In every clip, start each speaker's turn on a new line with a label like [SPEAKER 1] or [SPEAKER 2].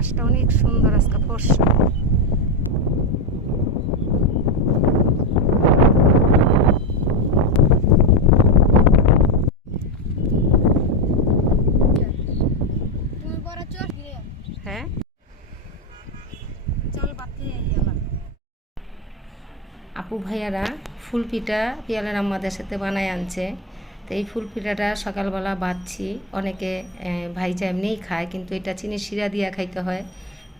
[SPEAKER 1] আকাশটা অনেক সুন্দর আজকে ফর্সা।
[SPEAKER 2] তুমি বড় চোর
[SPEAKER 1] হ্যাঁ?
[SPEAKER 2] চল বাতি
[SPEAKER 1] আপু ভাইয়ারা ফুল পিঠা পিয়ালের আমাদের সাথে বানায় আনছে। তো এই ফুলপিঠাটা সকালবেলা বাচ্ছি অনেকে ভাইজা এমনিই খায়, কিন্তু এটা চিনি শিরা দিয়া খাইতে হয়।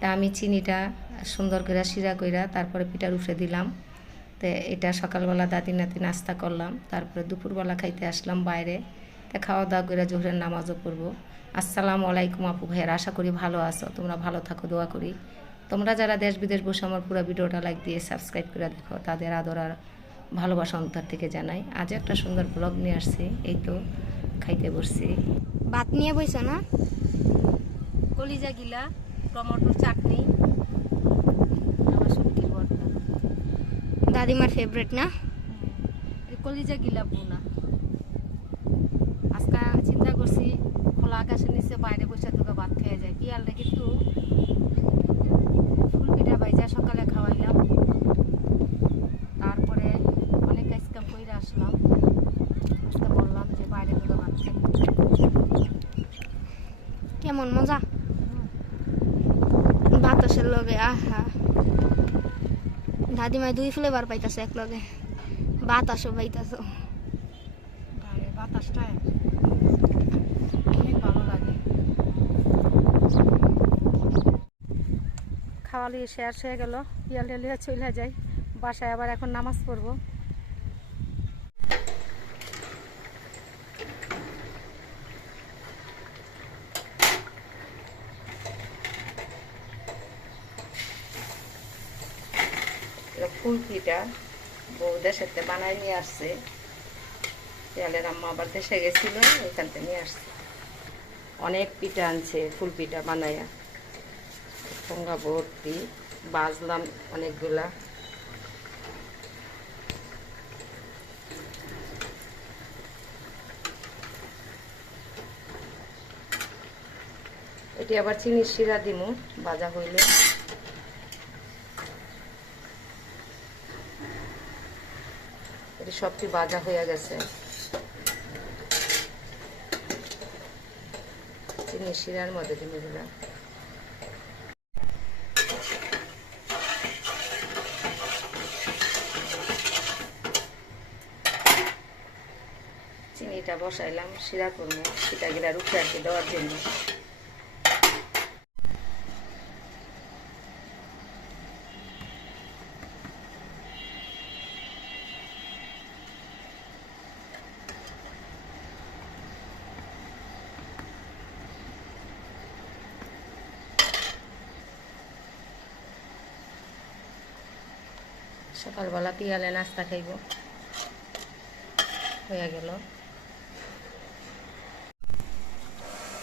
[SPEAKER 1] তা আমি চিনিটা সুন্দর করে শিরা কইরা তারপরে পিঠার উঠে দিলাম। তো এটা সকালবেলা দাদি নাতি নাস্তা করলাম, তারপরে দুপুরবেলা খাইতে আসলাম বাইরে। তা খাওয়া দাওয়া করে জোহরের নামাজও পড়ব। আসসালামু আলাইকুম আপু ভাইয়ারা, আশা করি ভালো আছো, তোমরা ভালো থাকো, দোয়া করি। তোমরা যারা দেশ বিদেশ বসে আমার পুরো ভিডিওটা লাইক দিয়ে সাবস্ক্রাইব করে দেখো, তাদের আদর আর ভালোবাসা অন্তর থেকে জানাই। আজ একটা সুন্দর ব্লগ নিয়ে আসছি এই তো খাইতে বসছি।
[SPEAKER 2] ভাত নিয়ে বইছো না?
[SPEAKER 1] কলিজা গিলা টমেটোর চাটনি আবার ভর্তা।
[SPEAKER 2] দাদিমার ফেভারিট না?
[SPEAKER 1] কলিজা গিলা বোনা। আজকে চিন্তা করছি খোলা আকাশের নিচে বাইরে বসে তোকে ভাত খেয়ে যায় পিয়ালটা কিন্তু ফুল পিঠা বাইজা সকালে খাওয়াইলাম তারপরে অনেক কাজ কাম করে আসলাম আজকে বললাম যে বাইরে তোকে ভাত খাই
[SPEAKER 2] কেমন মজা? বাতাসের লগে, আহা। দাদিমায় দুই ফ্লেভার পাইতাছে এক লগে বাতাসও পাইতাছো।
[SPEAKER 1] বাতাসটা অনেক ভালো লাগে। হয়ে গেল। পিয়াল লিয়ে চলে যাই। বাসায় আবার এখন নামাজ পড়ব। ফুল পিঠা বউ দেশের থেকে বানাই নিয়ে আসছে। পিয়ালের আম্মা আবার দেশে গেছিল ওইখান থেকে নিয়ে আসছে। অনেক পিঠা আনছে, ফুল পিঠা বানাইয়া ঠোঙ্গা ভর্তি, বাজলাম অনেকগুলা। এটি আবার চিনির শিরা দিমু বাজা হইলে। এটি সবটি বাজা হয়ে গেছে। চিনি শিরার মধ্যে দিলাম চিনিটা বসাইলাম, শিরা করব পিঠা গিলা রুখে আর কি দেওয়ার জন্য। সকালবেলা পিয়ালে নাস্তা খাইব। হয়ে গেল।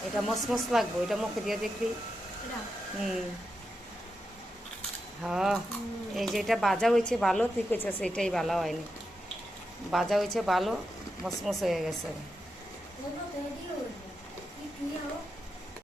[SPEAKER 1] এটা মসমস লাগবো এটা মুখে দিয়ে দেখবি হুম। হ্যাঁ এই যে এটা বাজা হয়েছে ভালো তুই কইছিস এটাই ভালো হয়নি। বাজা হয়েছে ভালো মসমস হয়ে গেছে।